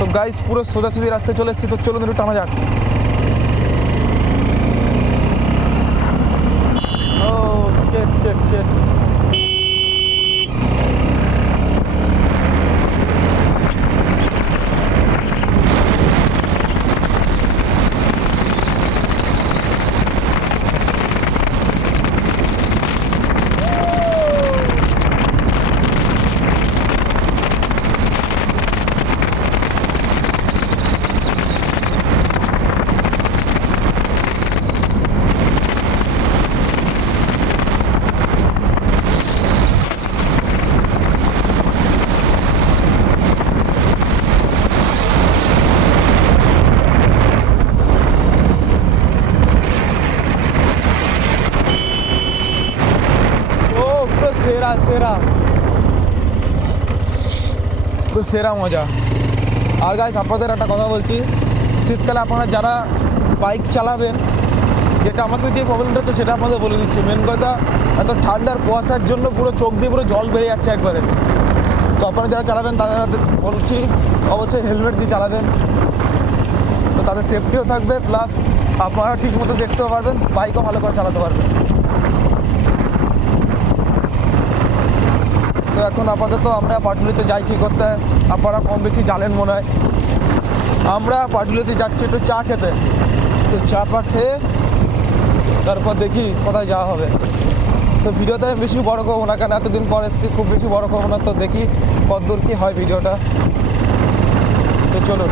তো গাইস পুরো সোজাসুজি রাস্তায় চলে এসেছি, তো চলুন একটু টানা যাক। ও শিট শিট শিট। ও পুরো সেরা সেরা, পুরো সেরা মজা। আর গাইস আপনাদের একটা কথা বলছি, শীতকালে আপনারা যারা বাইক চালাবেন, যেটা আমার সাথে যে প্রবলেমটা, তো সেটা আপনাদের বলে দিচ্ছি। মেন কথা, এত ঠান্ডার কুয়াশার জন্য পুরো চোখ দিয়ে পুরো জল বেরিয়ে যাচ্ছে একবারে। তো আপনারা যারা চালাবেন তাদের বলছি অবশ্যই হেলমেট দিয়ে চালাবেন, তো তাদের সেফটিও থাকবে, প্লাস আপনারা ঠিক মতো দেখতেও পারবেন, বাইকও ভালো করে চালাতে পারবেন। তো এখন আপাতত আমরা পাটুলিতে যাই কী করতে, আপনারা কম বেশি জানেন মনে হয়। আমরা পাটুলিতে যাচ্ছি একটু চা খেতে, তো চা পা খেয়ে তারপর দেখি কোথায় যাওয়া হবে। তো ভিডিওতে বেশি বড় করবো না, কেন এতদিন পর এসেছি, খুব বেশি বড় করবো না। তো দেখি কতদূর কী হয় ভিডিওটা, তো চলুন।